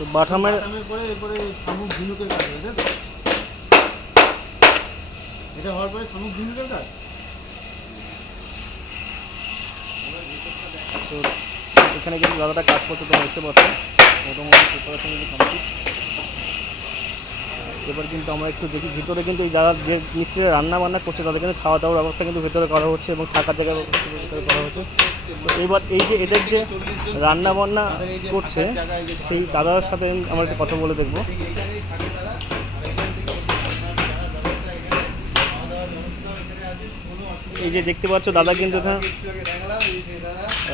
তো বাটামের পরে এরপরে শামুক ঝিনুকের কাজ হবে, তাই তো? এটা হওয়ার পরে শামুক ঝিনুকের কাজ। তো এখানে কিন্তু দাদাটা কাজ করছে, তোমরা দেখতে পাচ্ছ। মোটামুটি প্রিপারেশন কিন্তু কমপ্লিট। এবার কিন্তু আমরা একটু দেখি ভিতরে কিন্তু এই যারা যে মিস্ত্রিরা রান্না বান্না করছে তাদের কিন্তু খাওয়া দাওয়ার ব্যবস্থা কিন্তু ভেতরে করা হচ্ছে এবং থাকার জায়গার ব্যবস্থা ভেতরে করা হচ্ছে। তো এবার এই যে এদের যে রান্না বান্না করছে সেই দাদার সাথে আমরা একটু কথা বলে দেখবো। এই যে দেখতে পাচ্ছ দাদা কিন্তু এখানে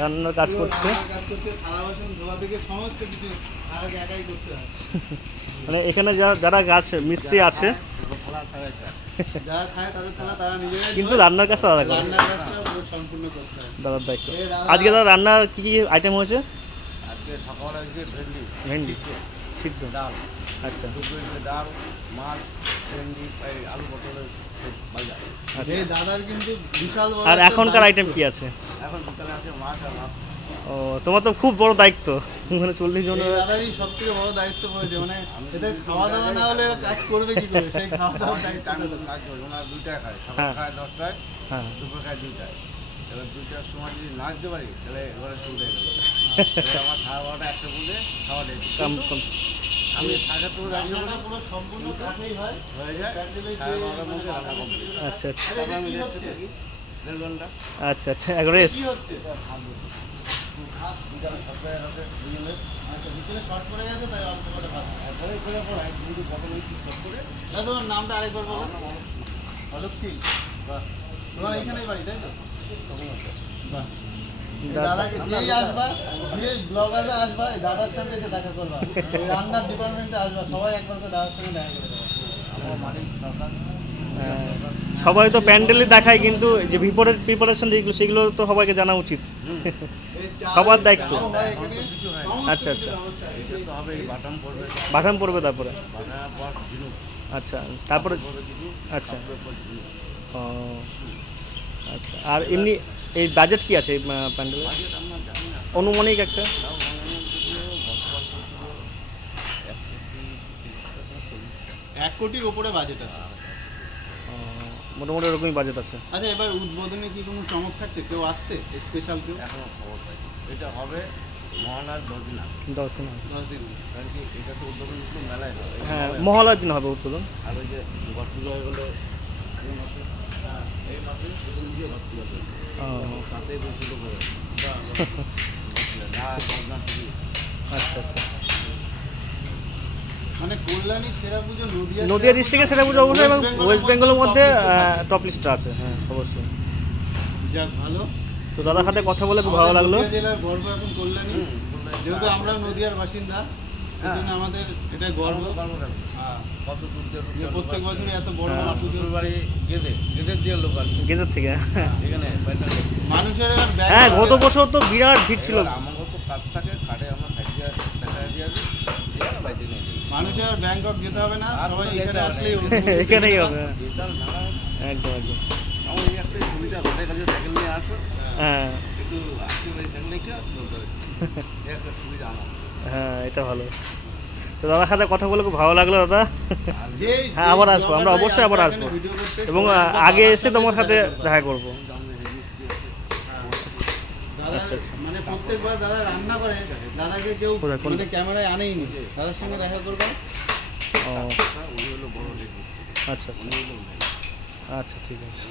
রান্নার কাজ করছে। মানে এখানে যারা গাছ মিস্ত্রি আছে কিন্তু রান্নার কাজটা দাদা করে, দাদার দায়িত্ব। আজকে দাদা রান্নার কী কী আইটেম হয়েছে? ভেন্ডি সিদ্ধ, ডাল, আচ্ছা, ডাল, মাছ, ভেন্ডি, আলু পটলের ভাজা। দাদার কিন্তু বিশাল। আর এখনকার আইটেম কি আছে? এখন বিকালে আছে মাছ আর ভাত। ও, তোমার তো খুব বড় দায়িত্ব, মানে 40 জন। দাদারই সব থেকে বড় দায়িত্ব পড়েছে, মানে এদের খাওয়া দাওয়া না হলে কাজ করবে কি করে? সেই খাওয়া দাওয়ার দায়িত্ব কাজ করবে। ওনারা 2টায় খায়, সকাল খায় 10টায়, হ্যাঁ, দুপুর খায় 2টায়। এবার 2টার সময় যদি না দিতে পারি তাহলে এবারে শুরু হয়ে গেল। আমার 12:30 একটা বুঝে খাওয়া দেয়। আমি 7:30 রান্নাটা পুরো সম্পূর্ণ কাঠেই হয়, হয়ে যায়। 9:30 মধ্যে রান্না কমপ্লিট। আচ্ছা আচ্ছা আমি রেস্ট করছি 1.5 ঘন্টা। আচ্ছা আচ্ছা, এখন রেস্ট। কি হচ্ছে? বিকেলে শর্ট পড়ে গেছে, তাই অল্প করে ভাত। তোমার নামটা আরেকবার বলো। অলোক শীল। তোমার এখানেই বাড়ি, তাই তো? দাদাকে যেই আসবা, যে ব্লগাররা আসবা, দাদার সঙ্গে এসে দেখা করবা। রান্নার ডিপার্টমেন্টে আসবা, সবাই একবার করে দাদার সঙ্গে দেখা করে দেবা। সবাই তো প্যান্ডেলে দেখায়, কিন্তু যে বিপরের প্রিপারেশন যেগুলো সেগুলো তো সবাইকে জানা উচিত, সবার দায়িত্ব। আচ্ছা আচ্ছা, বাটাম পড়বে তারপরে, আচ্ছা তারপরে, আচ্ছা ও আচ্ছা। আর এমনি এই বাজেট কি আছে এই প্যান্ডেলের অনুমানিক একটা? 1 কোটির উপরে বাজেট আছে। মোটামুটি এরকমই বাজেট আছে। আচ্ছা, এবার উদ্বোধনে কি কোনো চমক থাকছে? কেউ আসছে স্পেশাল কেউ? এখনো খবর পাই। এটা হবে মহালয়ার 10 দিন আগে। 10 দিন, কারণ কি এটা তো উদ্বোধন তো মেলায় হবে। হ্যাঁ, মহালয়ার দিন হবে উদ্বোধন। আর ওই যে ঘট পুজো হয়ে গেলে এই মাসে প্রথম দিয়ে ঘট পুজো করবে। তাতে বেশি লোক হবে। আচ্ছা আচ্ছা, মানে কল্যাণী সেরা পুজো নদিয়া ডিস্ট্রিক্টে সেরা পুজো অবশ্যই, এবং ওয়েস্ট বেঙ্গলের মধ্যে টপ লিস্টে আছে। হ্যাঁ অবশ্যই। যাক, ভালো। তো দাদার সাথে কথা বলে খুব ভালো লাগলো। নদিয়া জেলার গর্ব এখন কল্যাণী, যেহেতু আমরা নদিয়ার বাসিন্দা, সেজন্য আমাদের এটা গর্ব। কত দূর থেকে প্রত্যেক বছরই এত বড় বড় পুজো বাড়ি গেদের দিয়ে লোক আসে, গেদের থেকে এখানে মানুষের। হ্যাঁ, গত বছর তো বিরাট ভিড় ছিল। আমার তো কাঠ থাকে, কাঠে আমরা সাইডে দেখা দিয়ে আসি, মানুষের ব্যাংকক যেতে হবে না, সবাই এখানে আসলেই এখানেই হবে। একদম একদম। আমার এই একটা সুবিধা, ঘরের কাছে সাইকেল নিয়ে আসো, হ্যাঁ একটু আসতে পারি সাইকেল নিয়ে একটা সুবিধা আমার। হ্যাঁ, এটা ভালো। তো দাদার সাথে কথা বলে খুব ভালো লাগলো দাদা। হ্যাঁ, আবার আসবো, আমরা অবশ্যই আবার আসবো, এবং আগে এসে তোমার সাথে দেখা করবো। আচ্ছা আচ্ছা, মানে প্রত্যেকবার দাদা রান্না করে, দাদাকে কেউ মানে ক্যামেরায় আনেই নি, দাদার সঙ্গে দেখা করবেন। ও আচ্ছা আচ্ছা, আচ্ছা ঠিক আছে।